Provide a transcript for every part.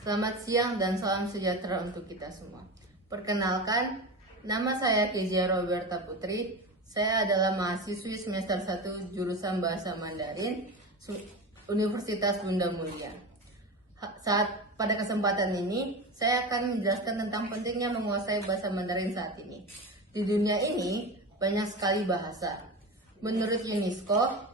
Selamat siang dan salam sejahtera untuk kita semua. Perkenalkan, nama saya Kezia Roberta Putri. Saya adalah mahasiswi semester 1 jurusan Bahasa Mandarin Universitas Bunda Mulia. Pada kesempatan ini, saya akan menjelaskan tentang pentingnya menguasai bahasa Mandarin saat ini. Di dunia ini, banyak sekali bahasa. Menurut UNESCO,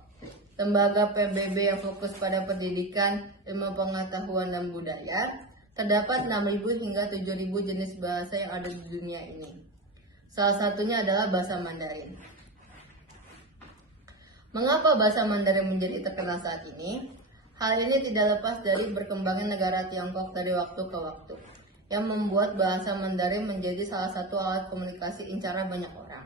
lembaga PBB yang fokus pada pendidikan, ilmu pengetahuan dan budaya, terdapat 6.000 hingga 7.000 jenis bahasa yang ada di dunia ini. Salah satunya adalah bahasa Mandarin. Mengapa bahasa Mandarin menjadi terkenal saat ini? Hal ini tidak lepas dari berkembangnya negara Tiongkok dari waktu ke waktu, yang membuat bahasa Mandarin menjadi salah satu alat komunikasi incaran banyak orang.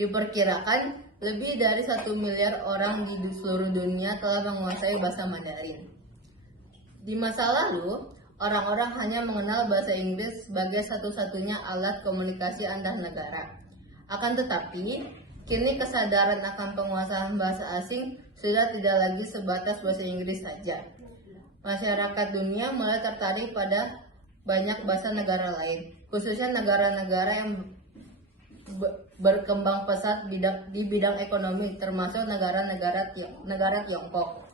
Diperkirakan lebih dari 1 miliar orang di seluruh dunia telah menguasai bahasa Mandarin. Di masa lalu, orang-orang hanya mengenal bahasa Inggris sebagai satu-satunya alat komunikasi antar negara. Akan tetapi, kini kesadaran akan penguasaan bahasa asing sudah tidak lagi sebatas bahasa Inggris saja. Masyarakat dunia mulai tertarik pada banyak bahasa negara lain, khususnya negara-negara yang berkembang pesat di bidang ekonomi, termasuk negara Tiongkok.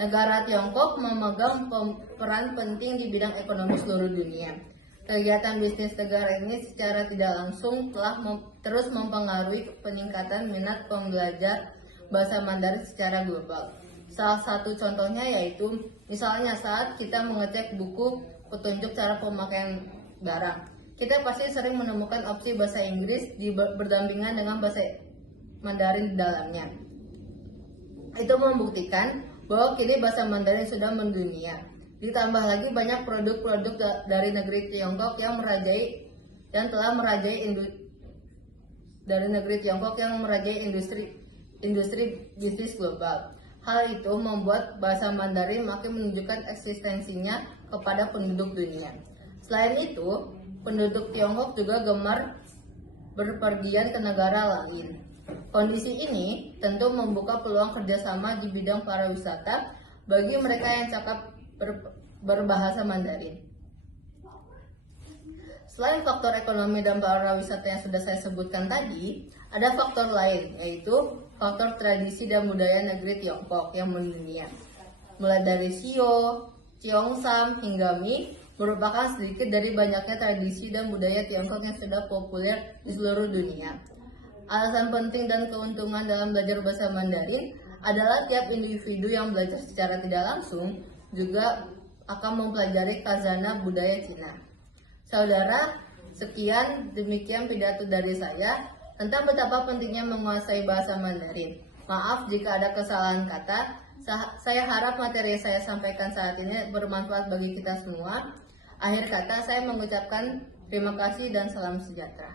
Negara Tiongkok memegang peran penting di bidang ekonomi seluruh dunia. Kegiatan bisnis negara ini secara tidak langsung telah terus mempengaruhi peningkatan minat pembelajar bahasa Mandarin secara global. Salah satu contohnya yaitu misalnya saat kita mengecek buku petunjuk cara pemakaian barang, kita pasti sering menemukan opsi bahasa Inggris berdampingan dengan bahasa Mandarin di dalamnya. Itu membuktikan bahwa kini bahasa Mandarin sudah mendunia. Ditambah lagi banyak produk-produk dari negeri Tiongkok yang telah merajai industri bisnis global. Hal itu membuat bahasa Mandarin makin menunjukkan eksistensinya kepada penduduk dunia. Selain itu, penduduk Tiongkok juga gemar berpergian ke negara lain. Kondisi ini tentu membuka peluang kerjasama di bidang pariwisata bagi mereka yang cakap berbahasa Mandarin. Selain faktor ekonomi dan pariwisata yang sudah saya sebutkan tadi, ada faktor lain, yaitu faktor tradisi dan budaya negeri Tiongkok yang mendunia. Mulai dari Shio, Cheongsam, hingga Mie, merupakan sedikit dari banyaknya tradisi dan budaya Tiongkok yang sudah populer di seluruh dunia. Alasan penting dan keuntungan dalam belajar bahasa Mandarin adalah tiap individu yang belajar secara tidak langsung juga akan mempelajari khazanah budaya Cina. Saudara, sekian demikian pidato dari saya tentang betapa pentingnya menguasai bahasa Mandarin. Maaf jika ada kesalahan kata. Saya harap materi yang saya sampaikan saat ini bermanfaat bagi kita semua. Akhir kata, saya mengucapkan terima kasih dan salam sejahtera.